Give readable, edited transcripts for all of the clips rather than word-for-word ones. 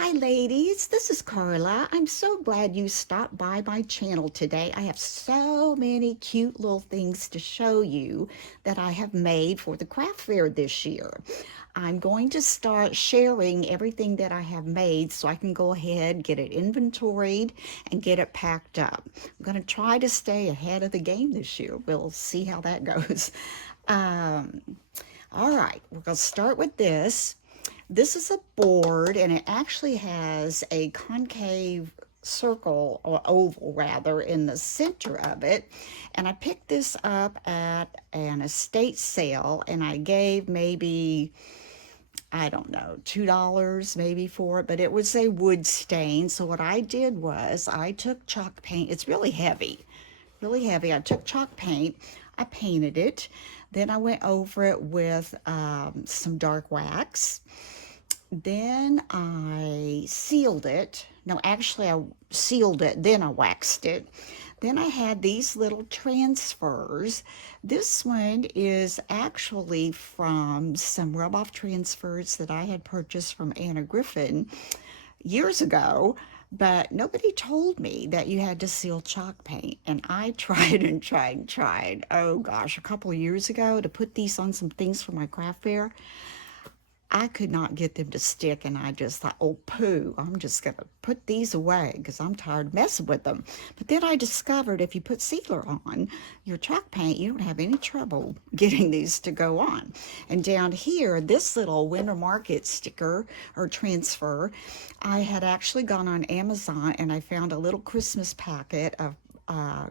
Hi ladies, this is Carla. I'm so glad you stopped by my channel today. I have so many cute little things to show you that I have made for the craft fair this year. I'm going to start sharing everything that I have made so I can go ahead, get it inventoried, and get it packed up. I'm going to try to stay ahead of the game this year. We'll see how that goes. Um, all right, we're going to start with this. This is a board, and it actually has a concave circle, or oval rather, in the center of it. And I picked this up at an estate sale, and I gave maybe, I don't know, $2 maybe for it, but it was a wood stain. So what I did was I took chalk paint. It's really heavy, really heavy. I took chalk paint, I painted it, then I went over it with some dark wax. Then I sealed it. No, actually, I sealed it, then I waxed it. Then I had these little transfers. This one is actually from some rub-off transfers that I had purchased from Anna Griffin years ago, but nobody told me that you had to seal chalk paint. And I tried and tried and tried. Oh gosh, a couple of years ago to put these on some things for my craft fair. I could not get them to stick, and I just thought, oh, poo, I'm just going to put these away because I'm tired of messing with them. But then I discovered if you put sealer on your chalk paint, you don't have any trouble getting these to go on. And down here, this little Winter Market sticker or transfer, I had actually gone on Amazon and I found a little Christmas packet of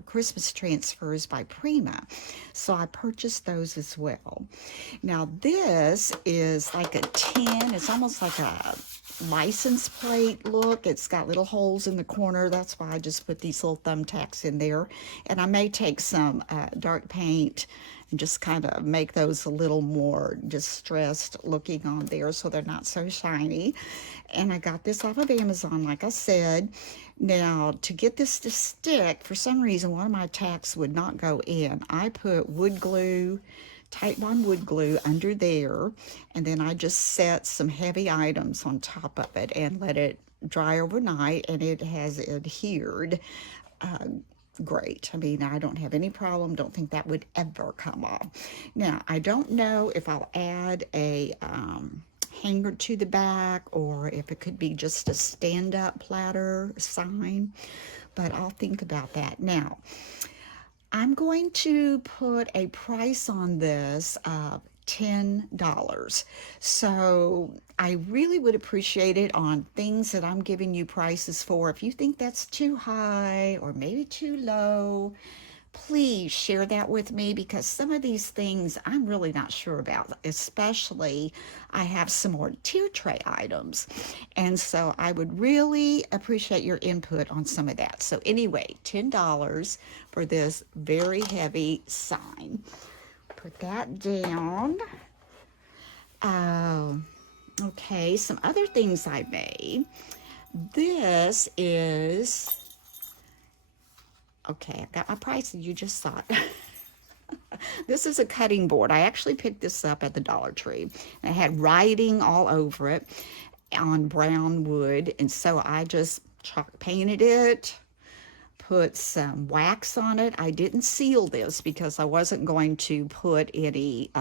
Christmas transfers by Prima. So I purchased those as well. Now this is like a tin. It's almost like a license plate look. It's got little holes in the corner. That's why I just put these little thumbtacks in there. And I may take some dark paint and just kind of make those a little more distressed looking on there so they're not so shiny. And I got this off of Amazon, like I said. Now, to get this to stick, for some reason, one of my tacks would not go in. I put wood glue, Titebond wood glue under there, and then I just set some heavy items on top of it and let it dry overnight, and it has adhered great. I mean, I don't have any problem. Don't think that would ever come off. Now, I don't know if I'll add a hanger to the back or if it could be just a stand-up platter sign, but I'll think about that. Now, I'm going to put a price on this of $10. So I really would appreciate it on things that I'm giving you prices for. If you think that's too high or maybe too low, please share that with me because some of these things I'm really not sure about, especially I have some more tier tray items. And so I would really appreciate your input on some of that. So anyway, $10 for this very heavy sign. Put that down. Okay, some other things I made. This is, okay, I've got my price and you just saw it. This is a cutting board. I actually picked this up at the Dollar Tree. It had writing all over it on brown wood, and so I just chalk painted it, put some wax on it. I didn't seal this because I wasn't going to put any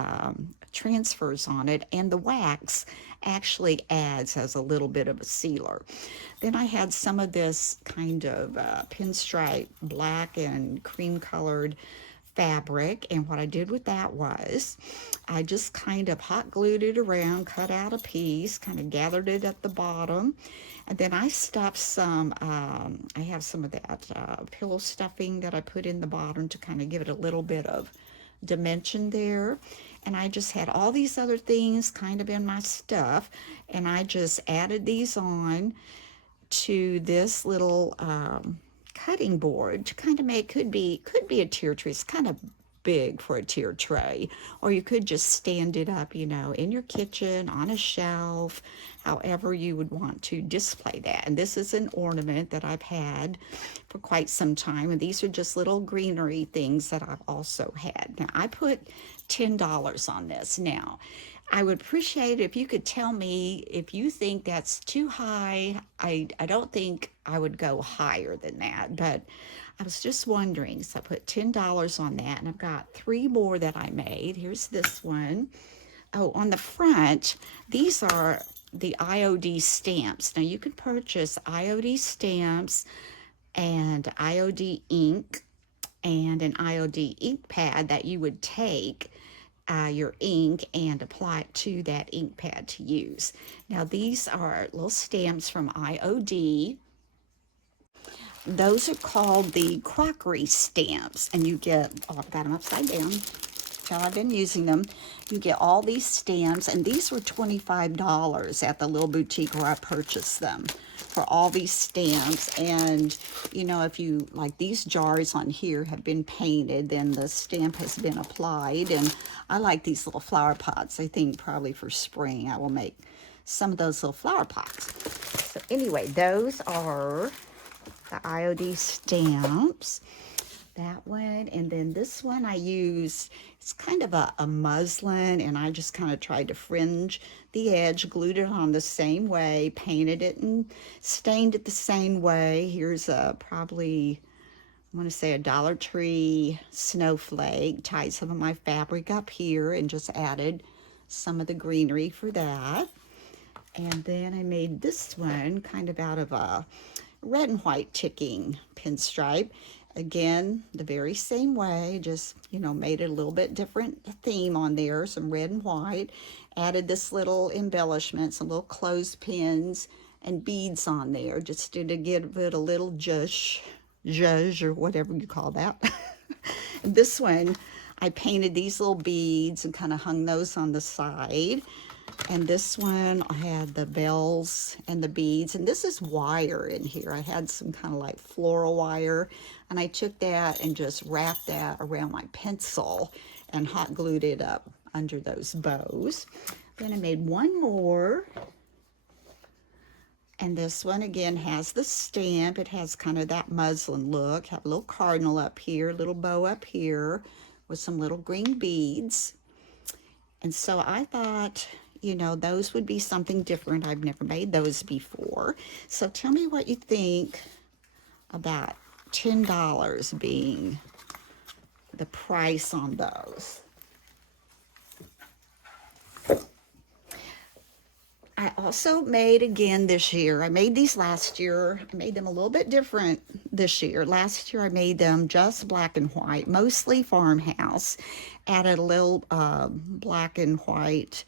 transfers on it, and the wax actually adds as a little bit of a sealer. Then I had some of this kind of pinstripe black and cream colored fabric, and what I did with that was I just kind of hot glued it around, cut out a piece, kind of gathered it at the bottom, and then I stuffed some, I have some of that pillow stuffing that I put in the bottom to kind of give it a little bit of dimension there. And I just had all these other things kind of in my stuff, and I just added these on to this little cutting board to kind of make, could be a tier tray. It's kind of big for a tier tray, or you could just stand it up, in your kitchen on a shelf, however you would want to display that. And this is an ornament that I've had for quite some time, and these are just little greenery things that I've also had. Now I put $10 on this. Now I would appreciate it if you could tell me if you think that's too high. I don't think I would go higher than that, but I was just wondering. So I put $10 on that, and I've got three more that I made. Here's this one. Oh, on the front, these are the IOD stamps. Now you can purchase IOD stamps and IOD ink and an IOD ink pad that you would take your ink and apply it to that ink pad to use. Now these are little stamps from IOD. Those are called the crockery stamps, and you get, oh, I've got them upside down. How I've been using them. You get all these stamps, and these were $25 at the little boutique where I purchased them for all these stamps. And you know, if you like, these jars on here have been painted, then the stamp has been applied. And I like these little flower pots. I think probably for spring I will make some of those little flower pots. So anyway, those are the IOD stamps. That one, and then this one I use, it's kind of a muslin, and I just kind of tried to fringe the edge, glued it on the same way, painted it and stained it the same way. Here's probably, I want to say, a Dollar Tree snowflake. Tied some of my fabric up here and just added some of the greenery for that. And then I made this one kind of out of a red and white ticking pinstripe. Again, the very same way, just, you know, made it a little bit different theme on there, some red and white. Added this little embellishment, some little clothespins and beads on there, just to give it a little zhuzh, or whatever you call that. This one, I painted these little beads and kind of hung those on the side. And this one, I had the bells and the beads, and this is wire in here. I had some kind of like floral wire, and I took that and just wrapped that around my pencil and hot glued it up under those bows. Then I made one more, and this one again has the stamp. It has kind of that muslin look. Have a little cardinal up here, little bow up here with some little green beads. And so I thought, you know, those would be something different. I've never made those before. So tell me what you think about $10 being the price on those. I also made again this year. I made these last year. I made them a little bit different this year. Last year I made them just black and white, mostly farmhouse. Added a little black and white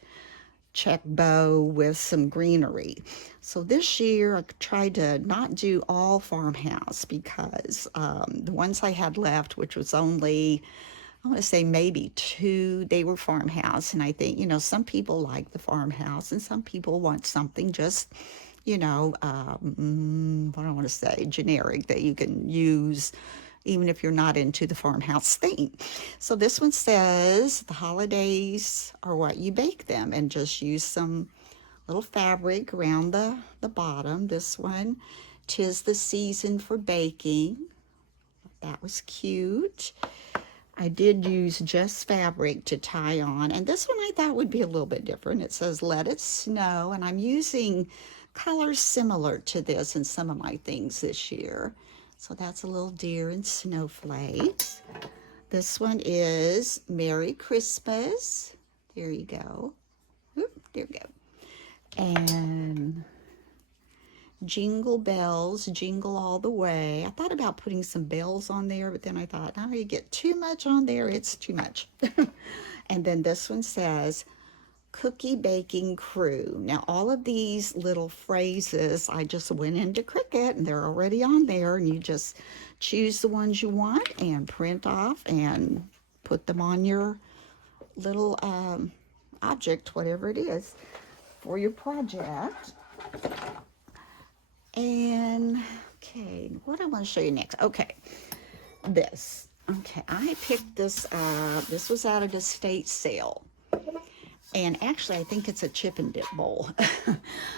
check bow with some greenery. So this year I tried to not do all farmhouse because the ones I had left, which was only, I want to say maybe two, they were farmhouse. And I think, you know, some people like the farmhouse and some people want something just, you know, what do I want to say, generic that you can use even if you're not into the farmhouse theme. So this one says, the holidays are what you bake them, and just use some little fabric around the bottom. This one, 'tis the season for baking. That was cute. I did use just fabric to tie on, and this one I thought would be a little bit different. It says, let it snow, and I'm using colors similar to this in some of my things this year. So that's a little deer and snowflakes. This one is Merry Christmas. There you go. Oop, there we go. And Jingle bells, jingle all the way. I thought about putting some bells on there, but then I thought, oh, you get too much on there, it's too much. And then this one says, cookie baking crew. Now all of these little phrases, I just went into Cricut and they're already on there, and you just choose the ones you want and print off and put them on your little object, whatever it is, for your project. And okay, what I want to show you next. Okay, this. Okay, I picked this up. This was out of the state sale. And actually, I think it's a chip and dip bowl.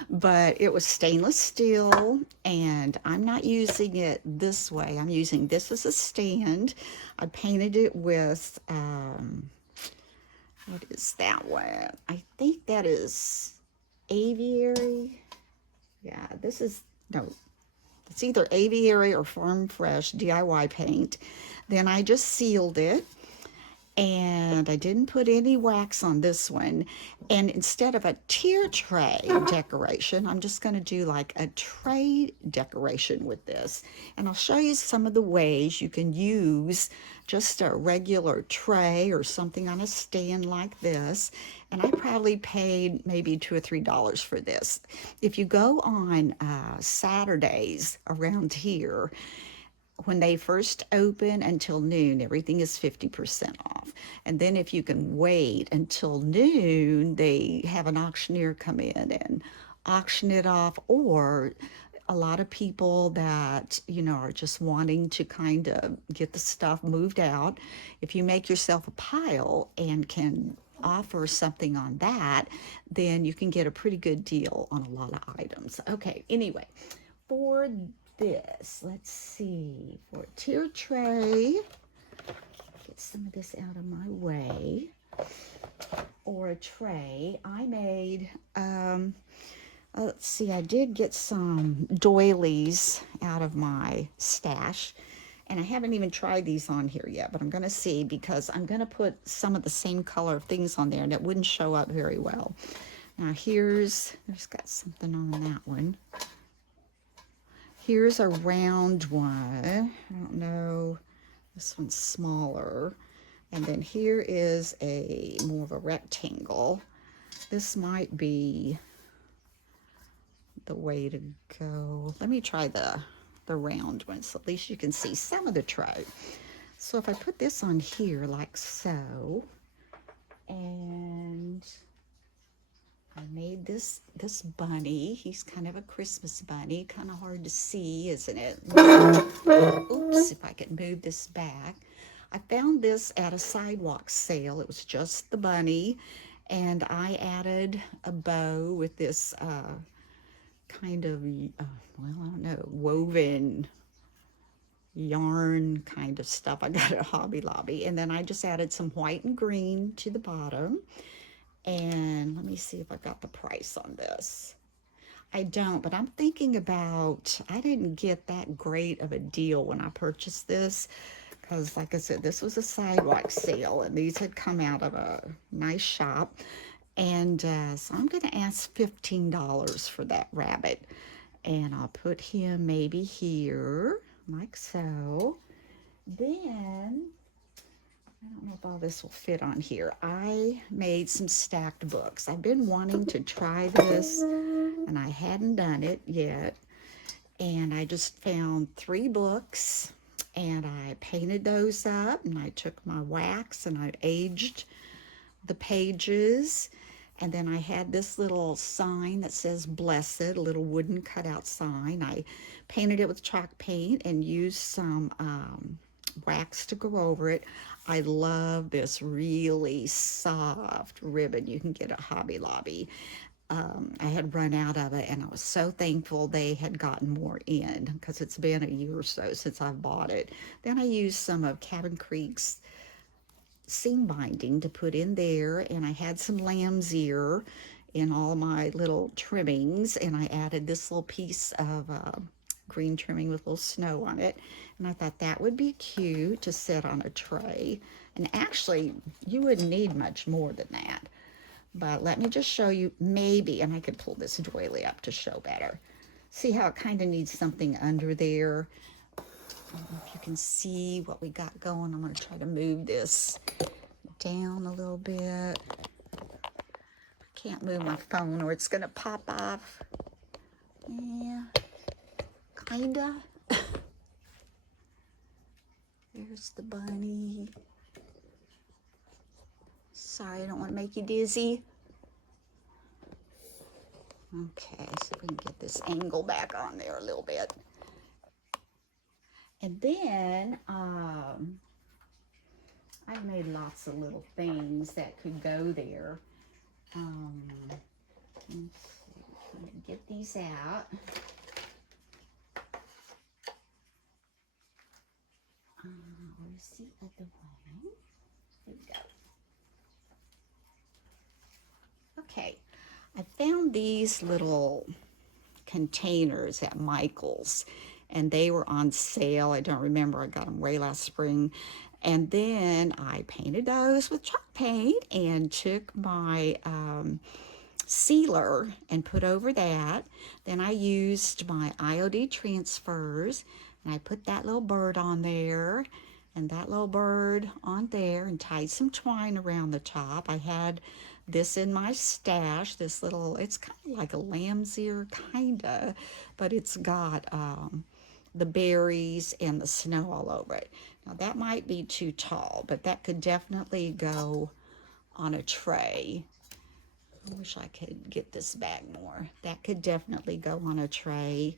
But it was stainless steel, and I'm not using it this way. I'm using this as a stand. I painted it with What is that one? I think that is aviary. Yeah, this is, no, it's either aviary or farm fresh DIY paint. Then I just sealed it, and I didn't put any wax on this one. And instead of a tier tray decoration, I'm just going to do like a tray decoration with this. And I'll show you some of the ways you can use just a regular tray or something on a stand like this. And I probably paid maybe $2 or $3 for this. If you go on Saturdays around here, when they first open until noon, everything is 50% off. And then if you can wait until noon, they have an auctioneer come in and auction it off. Or a lot of people that, are just wanting to kind of get the stuff moved out. If you make yourself a pile and can offer something on that, then you can get a pretty good deal on a lot of items. Okay, anyway, for this, let's see, for a tier tray, get some of this out of my way, or a tray, I made, let's see, I did get some doilies out of my stash, and I haven't even tried these on here yet, but I'm going to see, because I'm going to put some of the same color things on there, and it wouldn't show up very well. Now there's got something on that one. Here's a round one. I don't know. This one's smaller. And then here is a more of a rectangle. This might be the way to go. Let me try the round one, so at least you can see some of the tray. So if I put this on here like so, and I made this bunny. He's kind of a Christmas bunny. Kind of hard to see, isn't it? Oops, if I could move this back. I found this at a sidewalk sale. It was just the bunny, and I added a bow with this kind of, well, I don't know, woven yarn kind of stuff. I got at Hobby Lobby, and then I just added some white and green to the bottom. And let me see if I got the price on this. I don't, but I'm thinking about, I didn't get that great of a deal when I purchased this, because like I said, this was a sidewalk sale, and these had come out of a nice shop. And so I'm going to ask $15 for that rabbit. And I'll put him maybe here, like so. Then I don't know if all this will fit on here. I made some stacked books. I've been wanting to try this, and I hadn't done it yet. And I just found 3 books, and I painted those up, and I took my wax and I aged the pages. And then I had this little sign that says blessed, a little wooden cutout sign. I painted it with chalk paint and used some wax to go over it. I love this really soft ribbon you can get at Hobby Lobby. I had run out of it, and I was so thankful they had gotten more in, because it's been a year or so since I bought it. Then I used some of Cabin Creek's seam binding to put in there, and I had some lamb's ear in all my little trimmings, and I added this little piece of green trimming with a little snow on it, and I thought that would be cute to sit on a tray. And actually, you wouldn't need much more than that, but let me just show you, maybe, and I could pull this doily up to show better. See how it kind of needs something under there? I don't know if you can see what we got going. I'm going to try to move this down a little bit. I can't move my phone or it's going to pop off. Yeah, kinda. There's the bunny. Sorry, I don't want to make you dizzy. Okay, so we can get this angle back on there a little bit. And then I've made lots of little things that could go there. Let's see, I'm gonna get these out. Where's the other one? Here we go. found these little containers at Michael's, and they were on sale. I don't remember, I got them way last spring. And then I painted those with chalk paint and took my sealer and put over that. Then I used my IOD transfers and I put that little bird on there and that little bird on there and tied some twine around the top. I had this in my stash, this little, it's kind of like a lamb's ear, kind of, but it's got the berries and the snow all over it. Now that might be too tall, but that could definitely go on a tray. I wish I could get this back more. That could definitely go on a tray,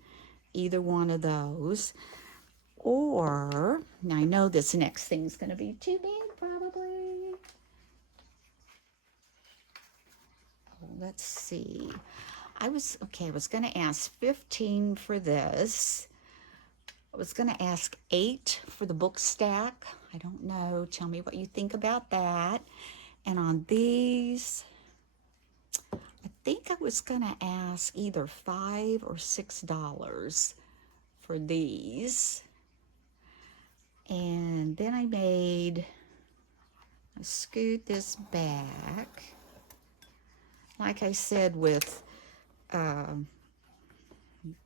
either one of those. Or, now I know this next thing's going to be too big, probably. Oh, let's see. I was going to ask 15 for this. I was going to ask 8 for the book stack. I don't know. Tell me what you think about that. And on these, I think I was going to ask either $5 or $6 for these. And then I scoot this back. Like I said, with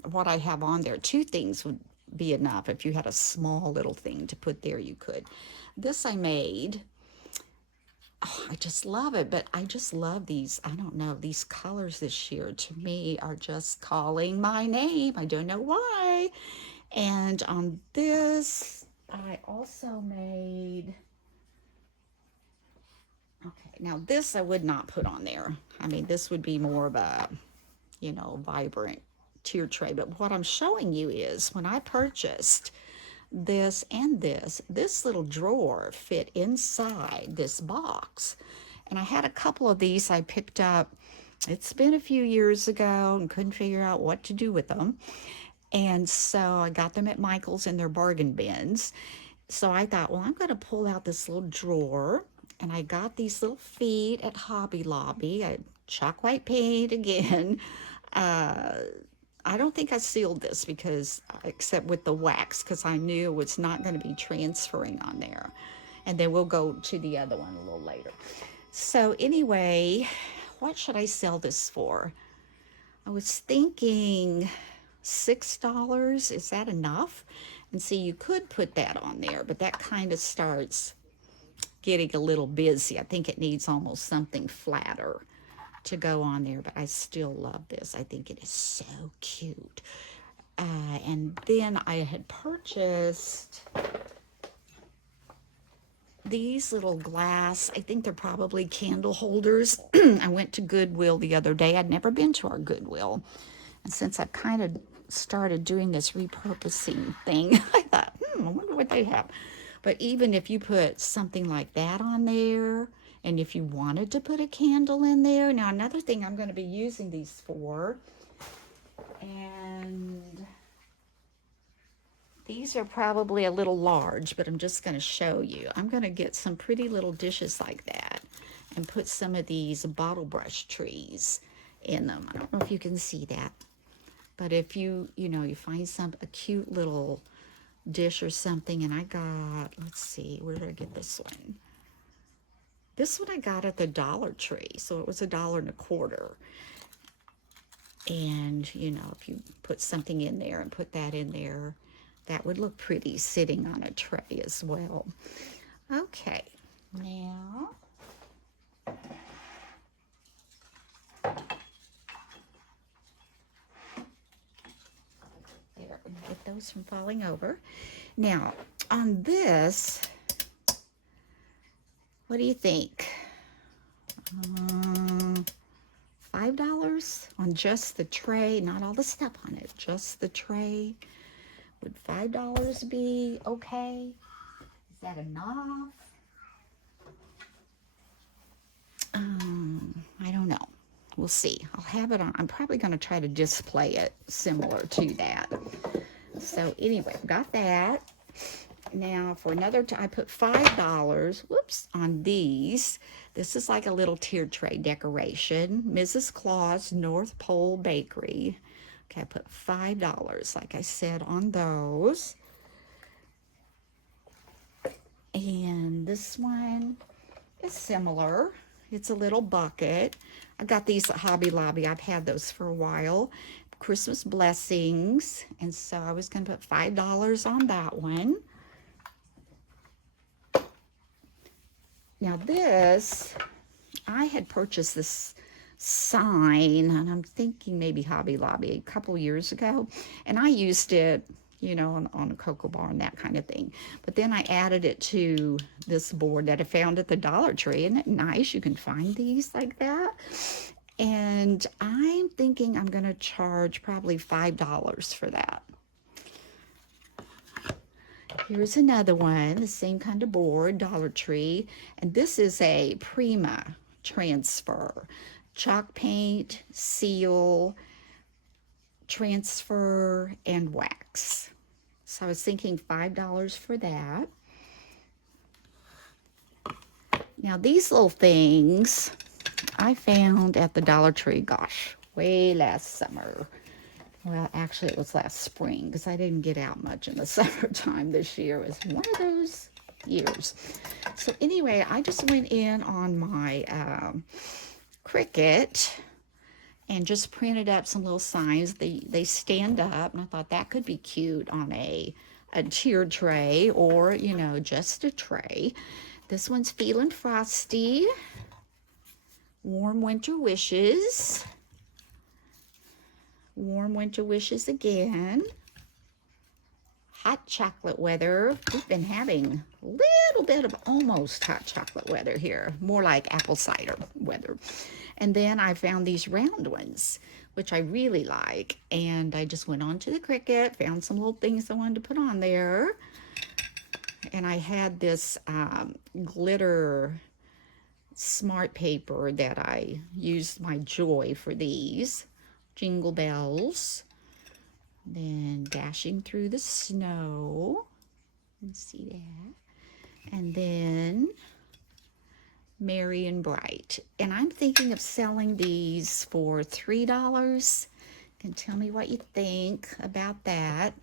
what I have on there, 2 things would be enough. If you had a small little thing to put there, you could. This I made. Oh, I just love it, but I just love these, I don't know, these colors this year to me are just calling my name. I don't know why. And on this, I also made, okay, now this I would not put on there. I mean, this would be more of a, you know, vibrant tier tray. But what I'm showing you is when I purchased this and this little drawer fit inside this box. And I had a couple of these I picked up. It's been a few years ago and couldn't figure out what to do with them. And so I got them at Michael's in their bargain bins. So I thought, well, I'm going to pull out this little drawer. And I got these little feet at Hobby Lobby. I chalk white paint again. I don't think I sealed this because, except with the wax, because I knew it was not going to be transferring on there. And then we'll go to the other one a little later. So anyway, what should I sell this for? I was thinking $6. Is that enough? And see, you could put that on there, but that kind of starts getting a little busy. I think it needs almost something flatter to go on there, but I still love this. I think it is so cute. And then I had purchased these little glass, I think they're probably candle holders. I went to Goodwill the other day. I'd never been to our Goodwill. And since I've kind of started doing this repurposing thing, I thought, I wonder what they have. But even if you put something like that on there, and if you wanted to put a candle in there. Now, another thing I'm going to be using these for, and these are probably a little large, but I'm just going to show you. I'm going to get some pretty little dishes like that and put some of these bottle brush trees in them. I don't know if you can see that, but if you find a cute little dish or something, and I got, let's see, where did I get this one? This one I got at the Dollar Tree, so it was $1.25. And, you know, if you put something in there and put that in there, that would look pretty sitting on a tray as well. Okay, now there, get those from falling over. Now, on this, what do you think? $5 on just the tray, not all the stuff on it, just the tray. Would $5 be okay? Is that enough? I don't know. We'll see. I'll have it on. I'm probably going to try to display it similar to that. So anyway, got that. Now for another, I put $5, whoops, on these. This is like a little tier tray decoration. Mrs. Claus North Pole Bakery. Okay, I put $5, like I said, on those. And this one is similar. It's a little bucket. I got these at Hobby Lobby. I've had those for a while. Christmas blessings. And so I was going to put $5 on that one. Now this, I had purchased this sign, and I'm thinking maybe Hobby Lobby a couple years ago, and I used it, you know, on a cocoa bar and that kind of thing. But then I added it to this board that I found at the Dollar Tree. Isn't it nice? You can find these like that. And I'm thinking I'm going to charge probably $5 for that. Here's another one, the same kind of board, Dollar Tree. And this is a Prima transfer. Chalk paint, seal, transfer, and wax. So I was thinking $5 for that. Now these little things I found at the Dollar Tree, gosh, way last summer. Well, actually it was last spring because I didn't get out much in the summertime this year. It was one of those years. So anyway, I just went in on my Cricut and just printed up some little signs. They stand up, and I thought that could be cute on a tier tray, or, you know, just a tray. This one's Feeling Frosty. Warm Winter Wishes. Warm Winter Wishes again. Hot chocolate weather. We've been having a little bit of almost hot chocolate weather here. More like apple cider weather. And then I found these round ones, which I really like. And I just went on to the Cricut, found some little things I wanted to put on there. And I had this glitter smart paper that I used my Joy for these. Jingle bells. Then Dashing Through the Snow. You can see that. And then Merry and Bright. And I'm thinking of selling these for $3. You can tell me what you think about that.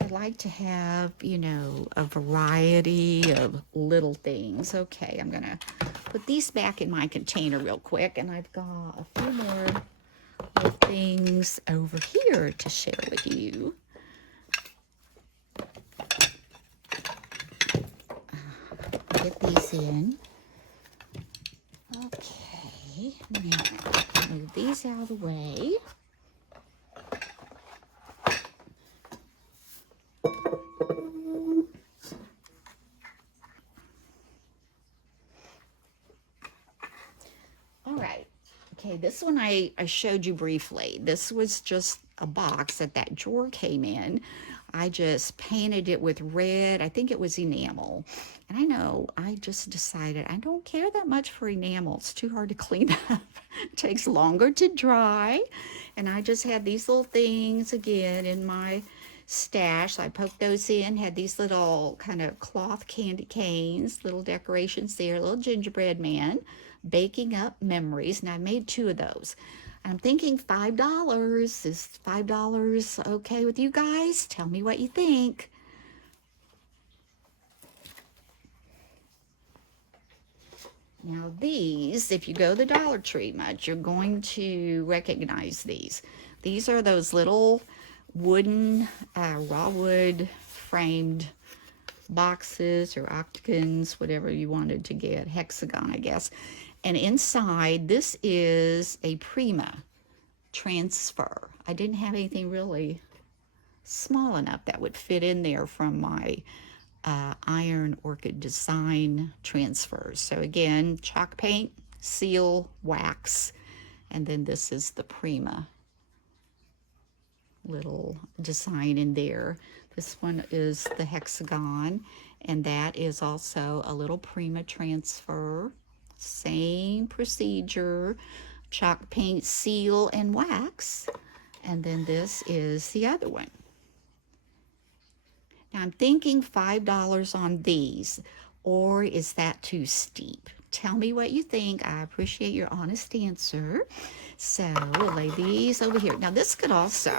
I'd like to have, you know, a variety of little things. Okay, I'm going to put these back in my container real quick. And I've got a few more little things over here to share with you. Get these in. Okay, now move these out of the way. All right. Okay, this one I showed you briefly. This was just a box that drawer came in. I just painted it with red. I think it was enamel. And I know I just decided I don't care that much for enamel. It's too hard to clean up. It takes longer to dry. And I just had these little things again in my stash. So I poked those in, had these little kind of cloth candy canes, little decorations there, little gingerbread man, baking up memories. And I made 2 of those. I'm thinking $5. Is $5 okay with you guys? Tell me what you think. Now these, if you go to the Dollar Tree much, you're going to recognize these. These are those little wooden, raw wood framed boxes or octagons, whatever you wanted to get, hexagon, I guess. And inside, this is a Prima transfer. I didn't have anything really small enough that would fit in there from my Iron Orchid Design transfers. So again, chalk paint, seal, wax, and then this is the Prima little design in there. This one is the hexagon, and that is also a little Prima transfer. Same procedure, chalk paint, seal, and wax. And then this is the other one. Now I'm thinking $5 on these, or is that too steep? Tell me what you think. I appreciate your honest answer. So we'll lay these over here. Now this could also,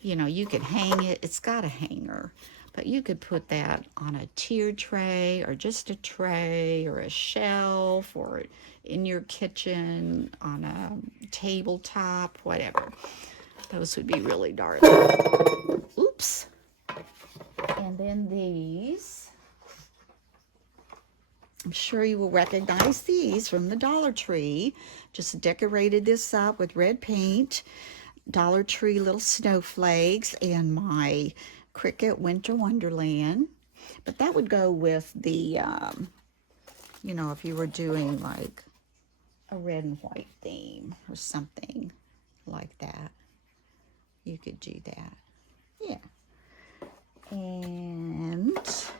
you could hang it. It's got a hanger, but you could put that on a tier tray or just a tray or a shelf or in your kitchen on a tabletop, whatever. Those would be really darling. Oops. And then these, I'm sure you will recognize these from the Dollar Tree. Just decorated this up with red paint, Dollar Tree little snowflakes, and my Cricut Winter Wonderland. But that would go with the, if you were doing like a red and white theme or something like that, you could do that. Yeah. And what else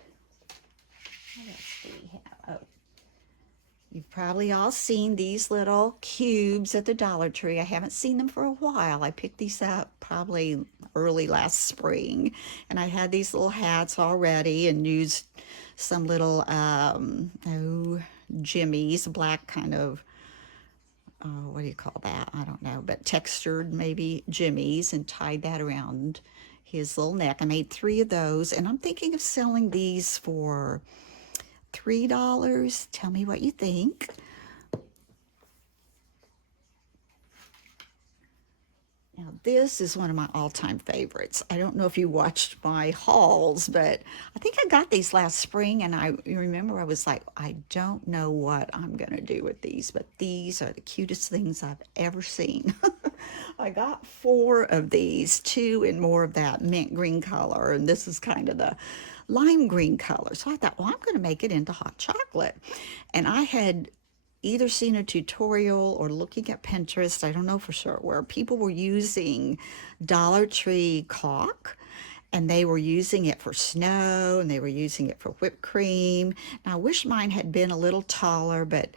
do we have? Oh, you've probably all seen these little cubes at the Dollar Tree. I haven't seen them for a while. I picked these up probably early last spring, and I had these little hats already and used some little jimmies, black kind of, what do you call that? I don't know, but textured maybe jimmies, and tied that around his little neck. I made 3 of those, and I'm thinking of selling these for $3. Tell me what you think. Now this is one of my all-time favorites. I don't know if you watched my hauls, but I think I got these last spring, and I remember I was like, I don't know what I'm gonna do with these, but these are the cutest things I've ever seen. I got 4 of these, 2 in more of that mint green color, and this is kind of the lime green color. So I thought, well, I'm going to make it into hot chocolate. And I had either seen a tutorial or looking at Pinterest, I don't know for sure, where people were using Dollar Tree caulk, and they were using it for snow, and they were using it for whipped cream. Now I wish mine had been a little taller, but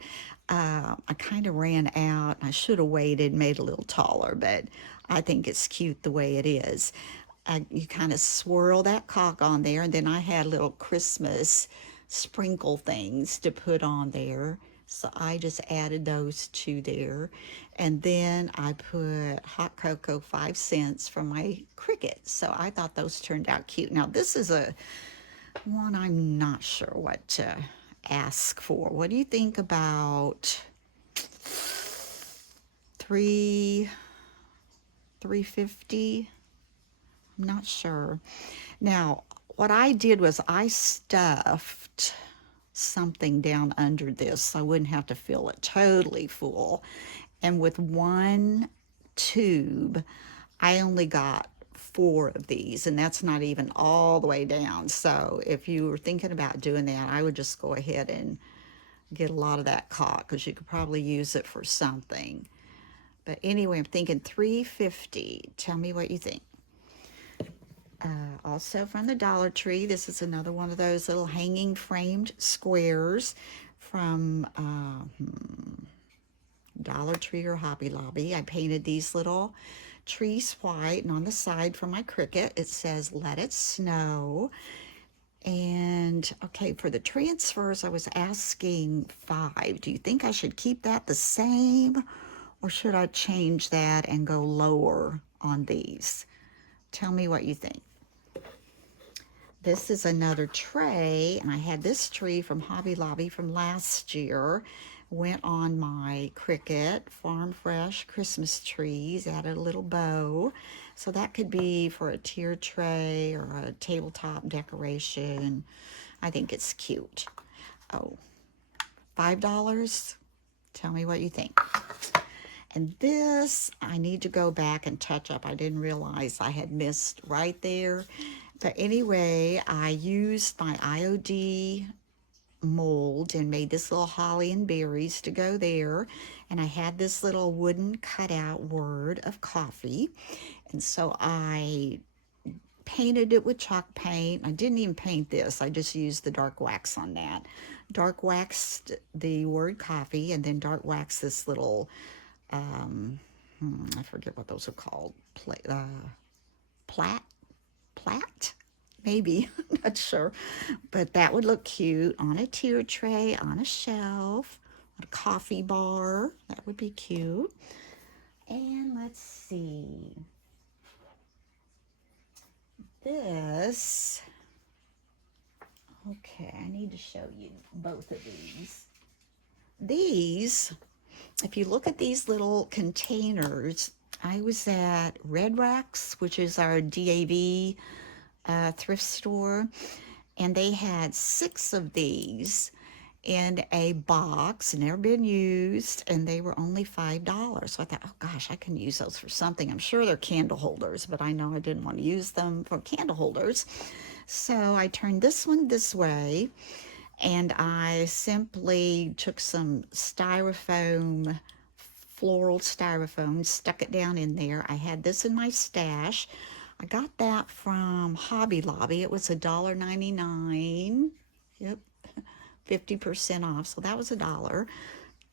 I kind of ran out. I should have waited, made a little taller, but I think it's cute the way it is. You kind of swirl that caulk on there, and then I had little Christmas sprinkle things to put on there. So I just added those to there. And then I put hot cocoa 5 cents from my Cricut. So I thought those turned out cute. Now this is a one I'm not sure what to ask for. What do you think about $3.50? I'm not sure. Now, what I did was I stuffed something down under this so I wouldn't have to fill it totally full. And with one tube, I only got 4 of these, and that's not even all the way down. So if you were thinking about doing that, I would just go ahead and get a lot of that caulk, because you could probably use it for something. But anyway, I'm thinking $3.50. Tell me what you think. Also from the Dollar Tree, this is another one of those little hanging framed squares from Dollar Tree or Hobby Lobby. I painted these little trees white, and on the side for my Cricut it says "Let It Snow." And okay, for the transfers I was asking $5. Do you think I should keep that the same, or should I change that and go lower on these? Tell me what you think. This is another tray, and I had this tree from Hobby Lobby from last year. Went on my Cricut Farm Fresh Christmas trees, added a little bow. So that could be for a tier tray or a tabletop decoration. I think it's cute. Oh, $5? Tell me what you think. And this, I need to go back and touch up. I didn't realize I had missed right there. But anyway, I used my IOD mold and made this little holly and berries to go there. And I had this little wooden cutout word of coffee. And so I painted it with chalk paint. I didn't even paint this. I just used the dark wax on that. Dark waxed the word coffee, and then dark waxed this little I forget what those are called. Plat? maybe, I'm not sure. But that would look cute on a tier tray, on a shelf, on a coffee bar. That would be cute. And let's see. This, okay, I need to show you both of these. These, if you look at these little containers, I was at Red Rocks, which is our DAV thrift store, and they had 6 of these in a box, never been used, and they were only $5. So I thought, oh gosh, I can use those for something. I'm sure they're candle holders, but I know I didn't want to use them for candle holders. So I turned this one this way, and I simply took some styrofoam, floral styrofoam, stuck it down in there. I had this in my stash. I got that from Hobby Lobby. It was $1.99. Yep, 50% off, so that was $1.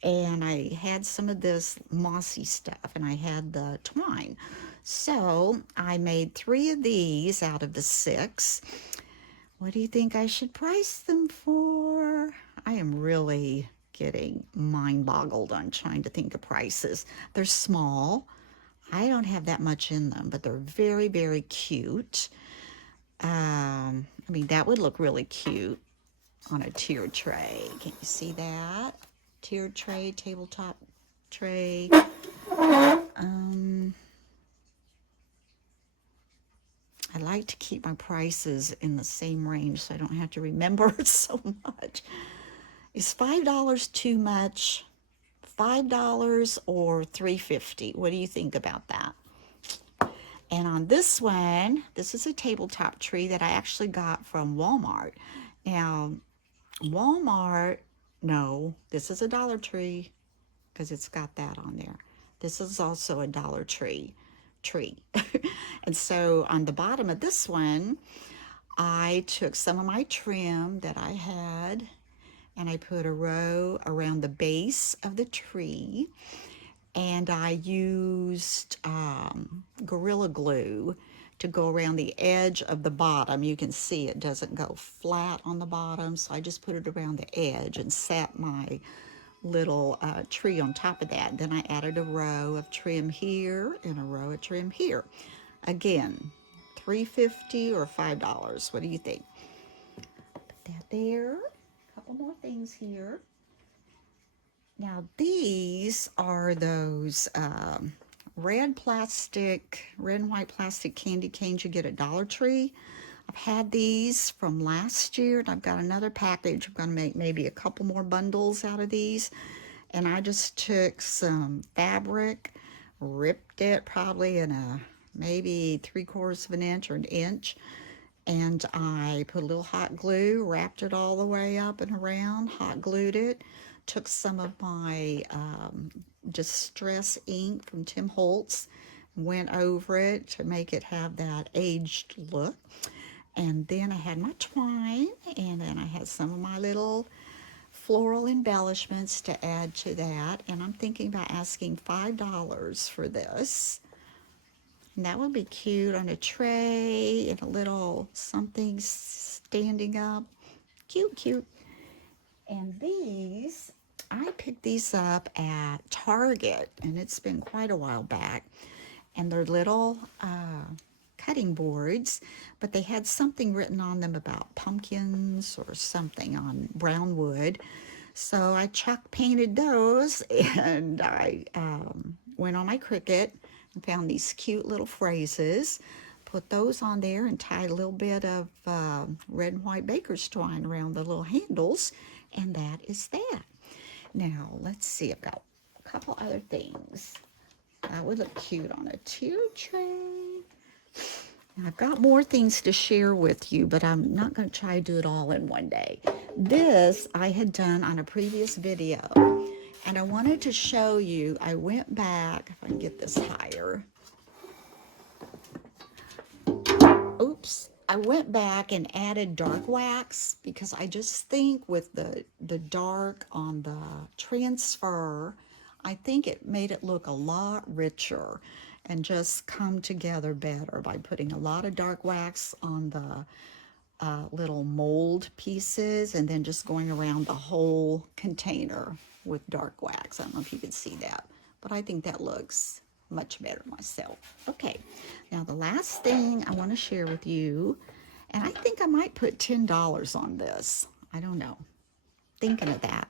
And I had some of this mossy stuff, and I had the twine. So I made 3 of these out of the 6. What do you think I should price them for? I am really getting mind-boggled on trying to think of prices. They're small. I don't have that much in them, but they're very, very cute. I mean, that would look really cute on a tiered tray. Can you see that? Tiered tray, tabletop tray. I like to keep my prices in the same range so I don't have to remember so much. Is $5 too much? $5 or $3.50? What do you think about that? And on this one, this is a tabletop tree that I actually got from Walmart. Now, Walmart, no, this is a Dollar Tree because it's got that on there. This is also a Dollar Tree. And so on the bottom of this one, I took some of my trim that I had and I put a row around the base of the tree, and I used Gorilla Glue to go around the edge of the bottom. You can see it doesn't go flat on the bottom, so I just put it around the edge and sat my little tree on top of that. Then I added a row of trim here and a row of trim here. Again, $3.50 or $5. What do you think? Put that there. A couple more things here. Now these are those red and white plastic candy canes you get at Dollar Tree. I've had these from last year, and I've got another package. I'm going to make maybe a couple more bundles out of these. And I just took some fabric, ripped it probably in a maybe 3/4 of an inch or an inch, and I put a little hot glue, wrapped it all the way up and around, hot glued it, took some of my Distress ink from Tim Holtz, went over it to make it have that aged look. And then I had my twine, and then I had some of my little floral embellishments to add to that. And I'm thinking about asking $5 for this. And that would be cute on a tray and a little something standing up. Cute, cute. And these, I picked these up at Target, and it's been quite a while back. And they're little cutting boards, but they had something written on them about pumpkins or something on brown wood. So I chalk painted those, and I went on my Cricut and found these cute little phrases, put those on there and tied a little bit of red and white baker's twine around the little handles, and that is that. Now, let's see, I've got a couple other things. That would look cute on a tier tray. Now, I've got more things to share with you, but I'm not going to try to do it all in one day. This I had done on a previous video, and I wanted to show you. I went back, if I can get this higher. Oops. I went back and added dark wax because I just think with the dark on the transfer, I think it made it look a lot richer and just come together better by putting a lot of dark wax on the little mold pieces and then just going around the whole container with dark wax. I don't know if you can see that, but I think that looks much better myself. Okay, now the last thing I want to share with you, and I think I might put $10 on this. I don't know. Thinking of that.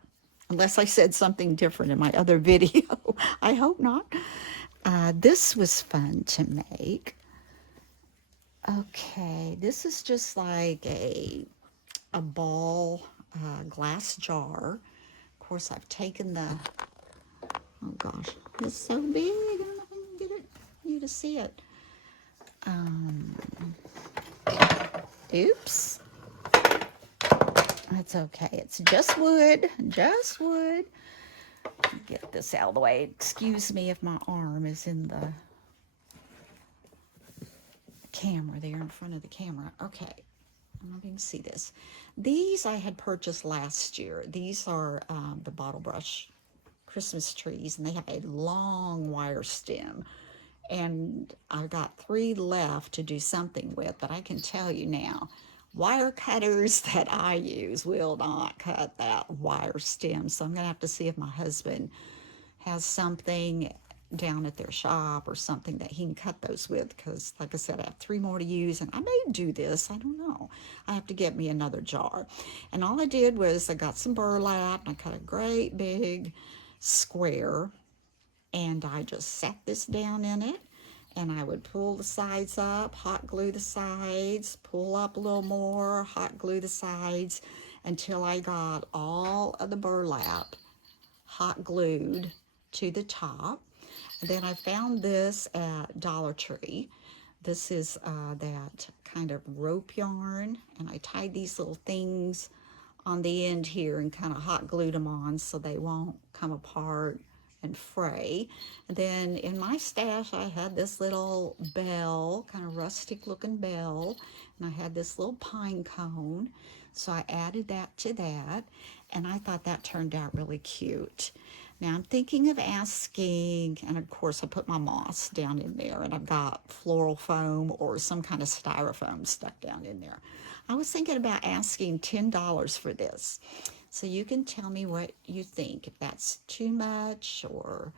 Unless I said something different in my other video. I hope not. This was fun to make. Okay, this is just like a ball glass jar. Of course, I've taken the, oh gosh, it's so big. I don't know if I can get you to see it. Oops. That's okay. It's just wood, just wood. Get this out of the way. Excuse me if my arm is in the camera there in front of the camera. Okay. I don't know if you can see this. These I had purchased last year. These are the bottle brush Christmas trees, and they have a long wire stem. And I've got 3 left to do something with, but I can tell you now, wire cutters that I use will not cut that wire stem. So I'm going to have to see if my husband has something down at their shop or something that he can cut those with, because like I said, I have 3 more to use, and I may do this, I don't know. I have to get me another jar. And all I did was I got some burlap and I cut a great big square, and I just set this down in it, and I would pull the sides up, hot glue the sides, pull up a little more, hot glue the sides, until I got all of the burlap hot glued to the top. And then I found this at Dollar Tree. This is that kind of rope yarn, and I tied these little things on the end here and kind of hot glued them on so they won't come apart and fray. And then in my stash, I had this little bell, kind of rustic looking bell, and I had this little pine cone. So I added that to that, and I thought that turned out really cute. Now I'm thinking of asking, and of course I put my moss down in there, and I've got floral foam or some kind of styrofoam stuck down in there. I was thinking about asking $10 for this. So you can tell me what you think, if that's too much, or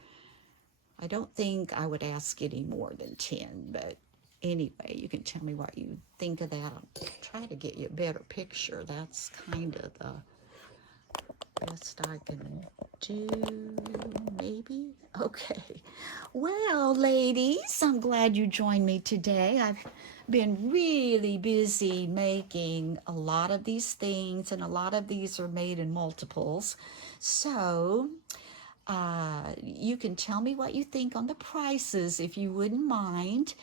I don't think I would ask any more than 10, but anyway, you can tell me what you think of that. I'll try to get you a better picture. That's kind of the best I can do, maybe? Okay. Well, ladies, I'm glad you joined me today. I've been really busy making a lot of these things, and a lot of these are made in multiples. So you can tell me what you think on the prices if you wouldn't mind.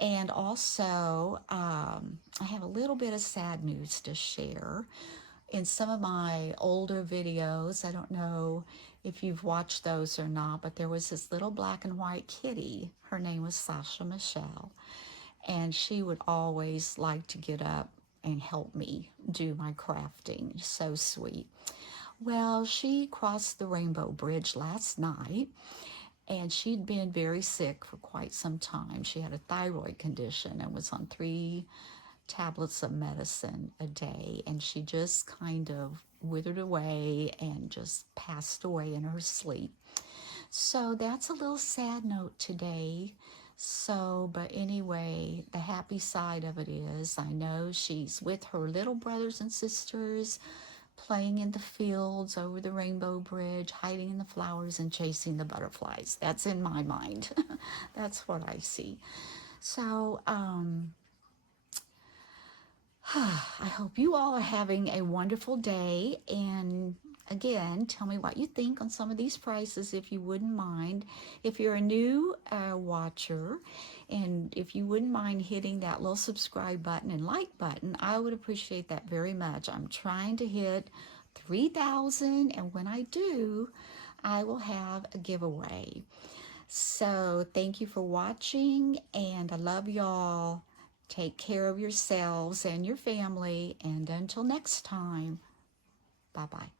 And also, I have a little bit of sad news to share. In some of my older videos, I don't know if you've watched those or not, but there was this little black and white kitty. Her name was Sasha Michelle, and she would always like to get up and help me do my crafting. So sweet. Well, she crossed the Rainbow Bridge last night, and she'd been very sick for quite some time. She had a thyroid condition and was on 3 tablets of medicine a day, and she just kind of withered away and just passed away in her sleep. So that's a little sad note today. So, but anyway, the happy side of it is I know she's with her little brothers and sisters, playing in the fields over the Rainbow Bridge, hiding in the flowers and chasing the butterflies. That's in my mind. That's what I see. So, I hope you all are having a wonderful day. And again, tell me what you think on some of these prices if you wouldn't mind. If you're a new watcher, and if you wouldn't mind hitting that little subscribe button and like button, I would appreciate that very much. I'm trying to hit 3,000, and when I do, I will have a giveaway. So thank you for watching, and I love y'all. Take care of yourselves and your family, and until next time, bye-bye.